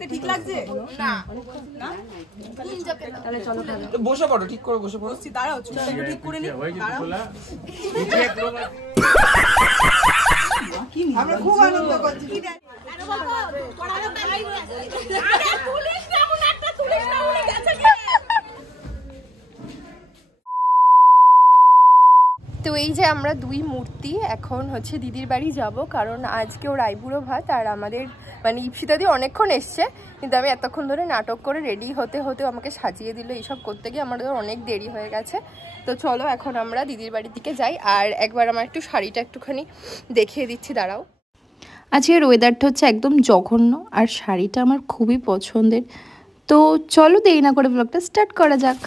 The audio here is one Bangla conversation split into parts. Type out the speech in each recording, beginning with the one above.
দেখতে ঠিক লাগছে না তাহলে চলো বসে পড়ো, ঠিক করে বসে পড়ো। দাঁড়াও, চুলটা ঠিক করে নি। আমরা খুব আনন্দ করছি। তো এই যে আমরা দুই মূর্তি এখন হচ্ছে দিদির বাড়ি যাব, কারণ আজকে ওর আইবুড়ো ভাত। আর আমাদের মানে ইপসিতাদি অনেকক্ষণ এসছে, কিন্তু আমি এতক্ষণ ধরে নাটক করে রেডি হতে হতে আমাকে সাজিয়ে দিল। এইসব করতে গিয়ে আমাদের অনেক দেরি হয়ে গেছে। তো চলো এখন আমরা দিদির বাড়ির দিকে যাই। আর একবার আমার একটু শাড়িটা একটুখানি দেখিয়ে দিচ্ছি, দাঁড়াও। আজকের ওয়েদারটা হচ্ছে একদম জঘন্য, আর শাড়িটা আমার খুবই পছন্দের। তো চলো দেরি না করে ব্লগটা স্টার্ট করা যাক।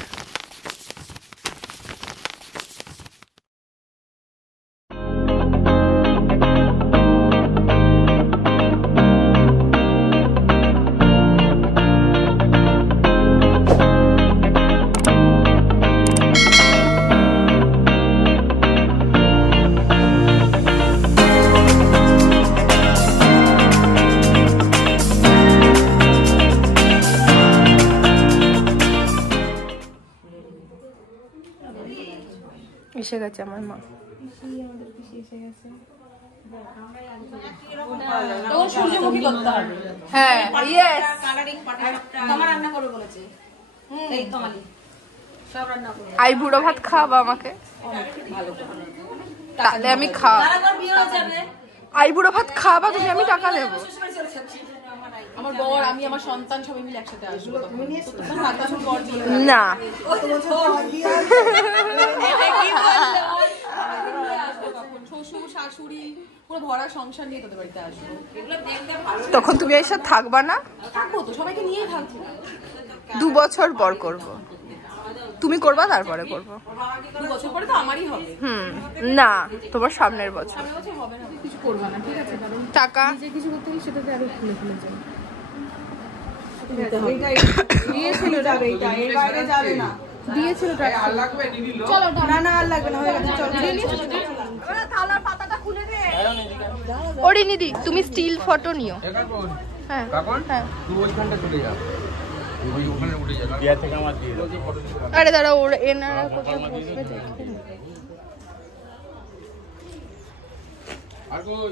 এসে গেছে আমার মা। হ্যাঁ, আইবুড়ো ভাত খাওয়াবো আমাকে, তাহলে আমি খাওয়া। আইবুড়ো ভাত খাওয়াবা তুমি, আমি টাকা দেবো। আমার বর, আমি, আমার সন্তান সবাই মিলে একসাথে আসবো। না শ্বশুর শাশুড়ি পুরো ভরা সংসার নিয়ে তোদের বাড়িতে আসবো। তখন তুমি এসব থাকবা না? থাকবো তো, সবাইকে নিয়ে থাকবো। 2 বছর পর করব। তুমি করবা তারপরে করব। 2 বছর পরে তো আমারই হবে। না, তোমার সামনের বছর। হবে না, কিছু করবা না, ঠিক আছে? কারণ টাকা যে কিছু করতে হবে সেটাতে আরো খুলে খুলে যাবে। দিয়েছিল যাবে, এটা এর বাইরে যাবে না। দিয়েছিল টাকা। চলো না না, আর লাগবে না, হয়ে গেছে। চলো থালার পাতাটা খুলে দে। ওরে নিদি, তুমি স্টিল ফটো নিও। হ্যাঁ হ্যাঁ, তুই ওইখানটা চলে যা, ওই ওখানে উঠে যা। বিয়া থেকে আমার দিয়ে দাও। আরে দাঁড়া, ওর এনারা কোথায় বসবে দেখে। আর কই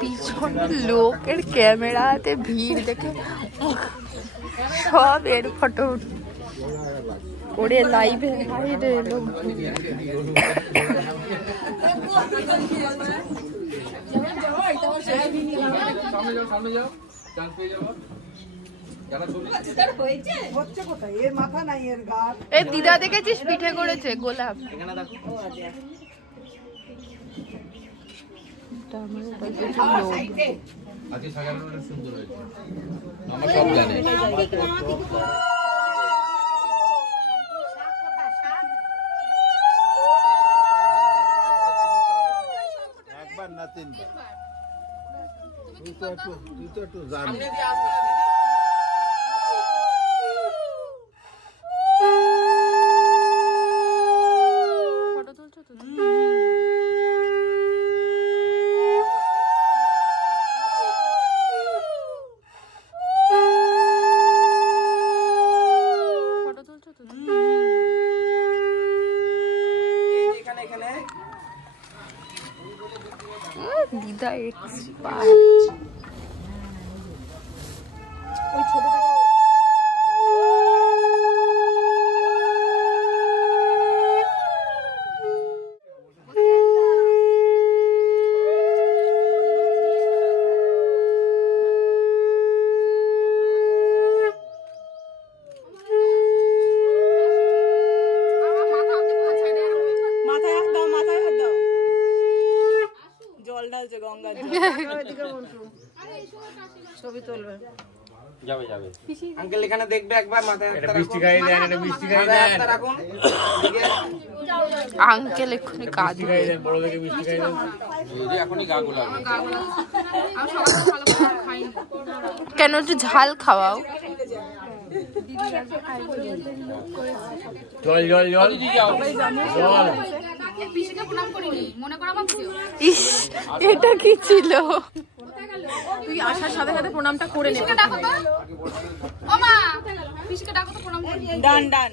পিছনে লোকের ক্যামেরাতে ভিড় দেখে সব এর ফটো করে লাইভে লোক। সামনে যাও, চান্স পেয়ে যাবো। এই দিদা দেখেছিস পিঠে করেছে গোলাপ। আজকে সাজানোটা সুন্দর হয়েছে, আমরা সব জানি। একবার না 3বার। তুই তো একটু জানি। দিদা এক্সপার্ট। ওই ছোটটা ছবি তুলবে। যাবে যাবে আঙ্কেল এখানে দেখবে একবার মাথায় হাত রাখুন। বৃষ্টি খাই দেন, এটা বৃষ্টি খাই মাথায় দেন, হাত রাখুন। আঙ্কেল এক্ষুনি কাজ খাই দেন, বড় থেকে বৃষ্টি খাই দেন। যদি এখনই গা গোলাবে। কেন একটু ঝাল খাওয়াও। জল জল জল জল। ইস, এটা কি ছিল? তুই আসার সাথে সাথে প্রণামটা করে নে। ডান ডান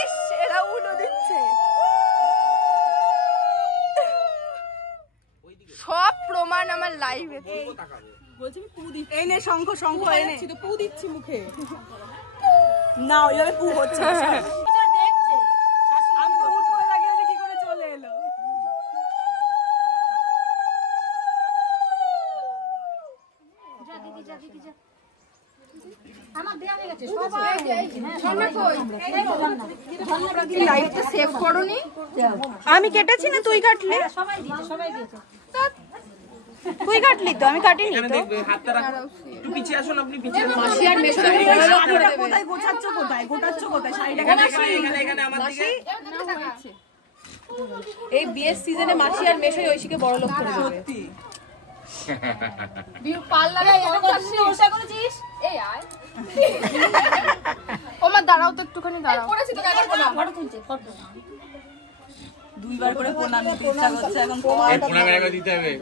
ইস, এরা উনো দিচ্ছে। সব প্রমাণ আমার লাইভে। বলছি আমি পু দিচ্ছি। এই নে শঙ্খ শঙ্খ এনে তো পু দিচ্ছি মুখে। না ওইভাবে পু হচ্ছে না। আমি তো হুট করে লাগিয়েছি কি করে চলে এলো। লাইভটা সেভ করোনি? আমি কেটেছি না তুই কাটলি? তুই কাটলি তো, আমি কাটিনি এখানে তো। দেখবে হাতটা রাখুন। একটু পিছিয়ে আসুন, আপনি পিছিয়ে আসুন। মাসি আর মেশো শাড়িটা কোথায় গোছাচ্ছ, কোথায় গোটাচ্ছ, কোথায় শাড়িটা? এখানে আমার দিকে। এই বিয়ের সিজনে মাসি আর মেশোই ঐশীকে বড় লোক করে দেবে। সত্যি ওমা দাঁড়াও তো একটুখানি দাঁড়াও। দুইবার করে প্রণাম নিতে ইচ্ছা করছে এখন। এই প্রণামের আগে দিতে হবে।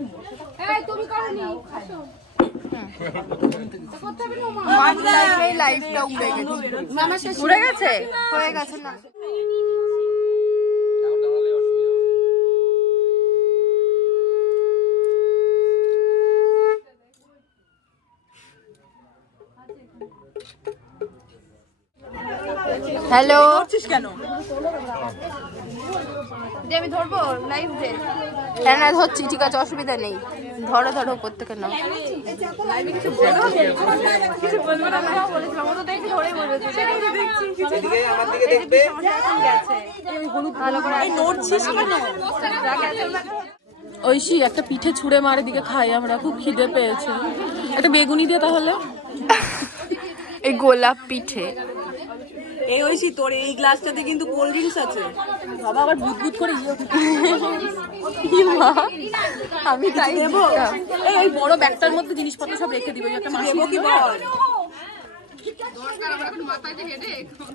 লাইভটা উড়ে গেছে। উড়ে গেছে? হয়ে গেছে না? এখন দাঁড়ালে অসুবিধা হবে। হ্যালো, করছিস কেন? আমি ধরবো লাইভ দে? হ্যাঁ না ধরছি, ঠিক আছে, অসুবিধা নেই। ধরো ধরো, প্রত্যেকে নাও। কিছু বলবো না, বলেছিলাম ও তো দেখি ধরে বলেছে। এদিকে আমার দিকে দেখবে। ভালো করে নড়ছিস কেন? ঐশী একটা পিঠে ছুঁড়ে মারে দিকে খাই আমরা, খুব খিদে পেয়েছে। একটা বেগুনি দিয়ে তাহলে। এই গোলাপ পিঠে। এই ঐশী তোর এই গ্লাসটাতে কিন্তু কোল্ড ড্রিঙ্কস আছে। বাবা আবার বুদবুদ করে কি মা, আমি তাই দেবো? এই বড় ব্যাগটার মধ্যে জিনিসপত্র সব রেখে দিবে। একটা মাসি দেবো কি বল?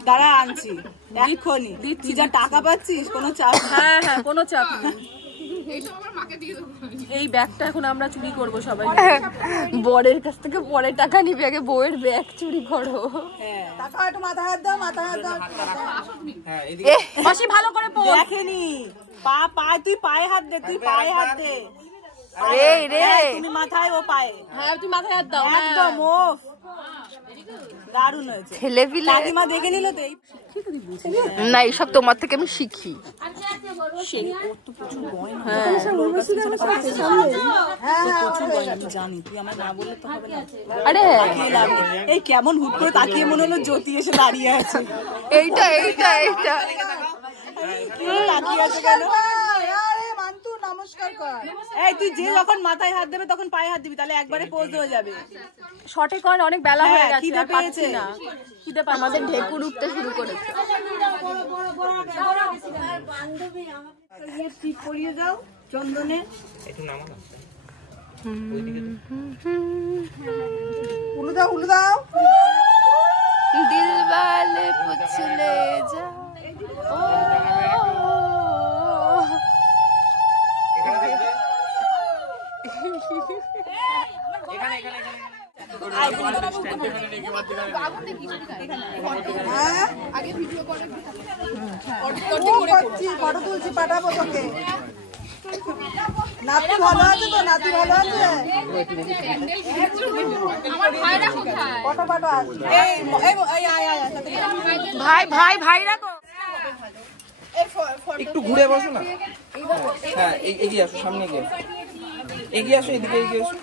দাঁড়া আনছি এক্ষুনি। তুই যা টাকা পাচ্ছিস কোনো চাপ নেই। হ্যাঁ হ্যাঁ, কোনো চাপ নেই। এই ব্যাগটা এখন আমরা চুরি করবো সবাই। বরের কাছ থেকে পরে টাকা নিবি, আগে বউয়ের ব্যাগ চুরি করো। হ্যাঁ টাকা একটু মাথা হাত দাও, মাথা হাত দাও। হ্যাঁ এদিকে। মাসি ভালো করে পড়। দেখেনি পা পায়ে, তুই পায়ে হাত দে, তুই পায়ে হাত দে। এই রে, তুমি মাথায়, ও পায়ে। হ্যাঁ তুই মাথায় হাত দাও। একদম ও দারুণ হয়েছে। ছেলে পিলে কাকিমা দেখে নিল তো। এই না, এইসব তোমার থেকে আমি শিখি। জানি তুই আমার না বললে তো হবে না। আরে তাকিয়ে লাভ নেই। এই কেমন হুট করে তাকিয়ে মনে হলো জ্যোতি এসে দাঁড়িয়ে আছে। এইটা এইটা এইটা তাকিয়ে আছে কেন? এই তুই যে যখন মাথায় হাত দেবে তখন পায়ে হাত দিবি, তাহলে একবারে পোজ হয়ে যাবে। শর্টে কর, অনেক বেলা হয়ে গেছে। খিদে আর পাচ্ছি পেয়েছে। না, খিদে পাচ্ছে। আমাদের ঢেকুর উঠতে শুরু করেছে। ঠিক করিয়ে দাও চন্দনে। একটু নামানো। উলু দাও, উলু দাও। দিল वाले पूछ ले जा। এখানে দেখবে। এখানে এখানে এখানে। ফটো তুলছি, পাঠাবো তোকে। নাতি ভালো আছে তো? নাতি ভালো আছে? ফটো পাঠা। ভাই ভাই ভাই রাখো। একটু ঘুরে বসো না। হ্যাঁ এগিয়ে আসো, সামনে এগিয়ে আসো। এগিয়ে আসো, এদিকে এগিয়ে আসো।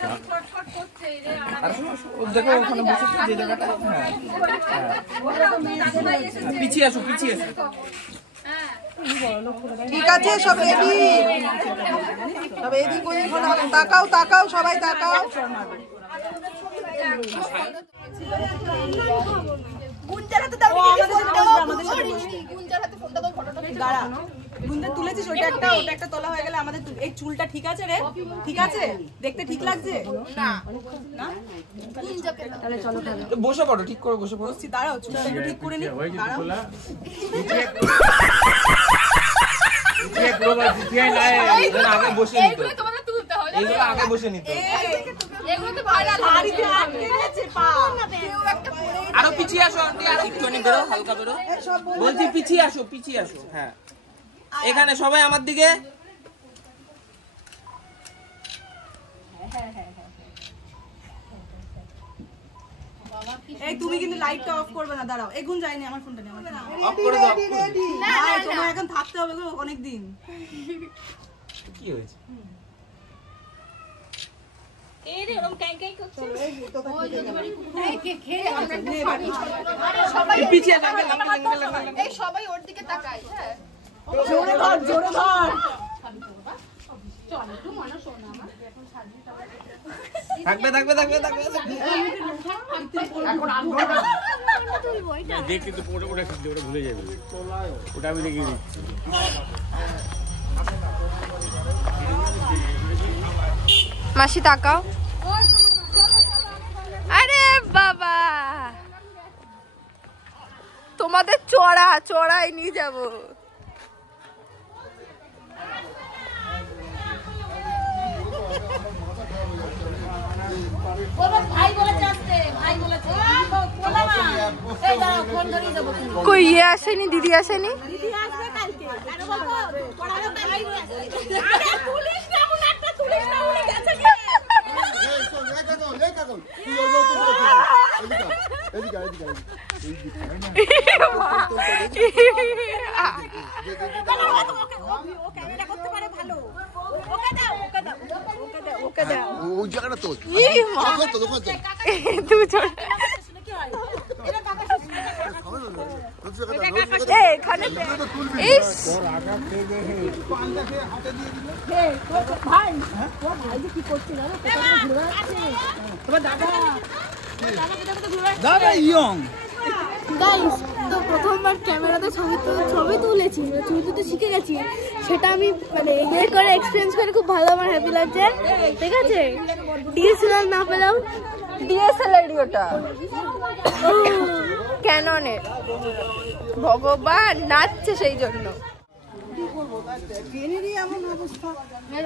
আর শোনো, দেখো ওখানে বসেছো যে জায়গাটা। হ্যাঁ পিছিয়ে আসো, পিছিয়ে আসো। ঠিক আছে, সব রেডি, সব এদিক ওদিক তাকাও তাকাও, সবাই তাকাও। দাঁড়া, গুঞ্জন তুলেছিস, ওটা একটা, ওটা একটা তোলা হয়ে গেলে আমাদের এই চুলটা ঠিক আছে রে? ঠিক আছে, দেখতে ঠিক লাগছে না? তাহলে চলো তাহলে বসে পড়ো, ঠিক করে বসে পড়ো। দাঁড়াও, চুলটা একটু ঠিক করে নি। দাঁড়াও, আগে বসে নিতে, এইগুলো আগে বসে নিতে। আরো পিছিয়ে আসো আন্টি, আরো একটুখানি বেরো, হালকা বেরো। বলছি পিছিয়ে আসো, পিছিয়ে আসো। হ্যাঁ, এখানে সবাই আমার দিকে। এই তুমি কিন্তু লাইটটা অফ করবে না, দাঁড়াও। এগুন যায়নি, আমার ফোনটা নিয়ে অফ করে দাও। না, তোমার এখন থাকতে হবে গো অনেক দিন। কি হয়েছে? সবাই ওর দিকে তাকায়। হ্যাঁ, জোরে ধর, জোরে ধর। থাকবে থাকবে থাকবে থাকবে। দেখি তো ওটা ওটা ভুলে যাবে, ওটা আমি দেখিয়ে দিচ্ছি। মাসি তাকাও। আরে বাবা, তোমাদের চড়াই নিয়ে যাবো। কই ইয়ে আসেনি, দিদি আসেনি? ওই জায়গাটা তো দাদা ইয়ং গাইস, তো প্রথমবার ক্যামেরাতে ছবি তুলেছি, ছবি তুলতে শিখে গেছি। সেটা আমি মানে ইয়ে করে এক্সপিরিয়েন্স করে খুব ভালো, আমার হ্যাপি লাগছে। ঠিক আছে, ডিএসএলআর না পেলাম, ডিএসএলআর ওটা ক্যাননের। ভগবান নাচছে সেই জন্য।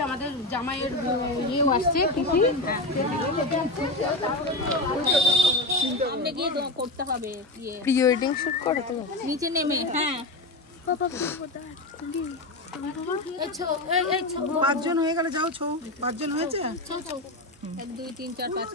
আমাদের জামাইয়ের ইয়েও আসছে, করতে হবে প্রি ওয়েডিং শুট করে তো নিচে নেমে। হ্যাঁ, 5 জন হয়ে গেলে যাও, 5 জন হয়েছে। 1 2 3 4 5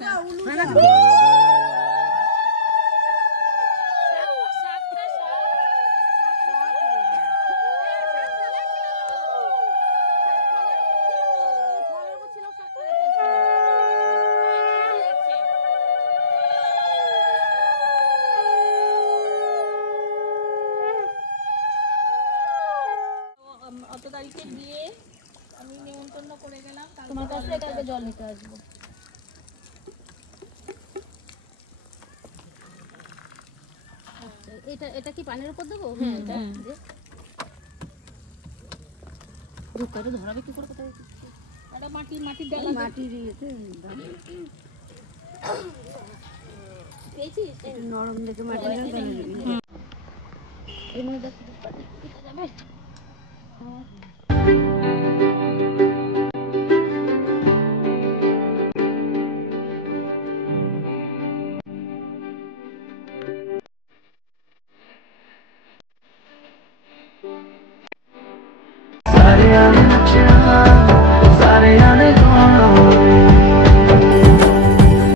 অত তারিখে গিয়ে আমি নিমন্ত্রণ করে গেলাম, তোমার কাছে কালকে জল নিতে আসবো। এটা এটা কি পানের উপর দেবো? হ্যাঁ, এটা ধুকারে ধরাবে কি করে? কোথায় এটা মাটির ডালা, মাটির ইয়েতে পেয়েছিস নরম দেখে মাটির ডালা। এই মধ্যে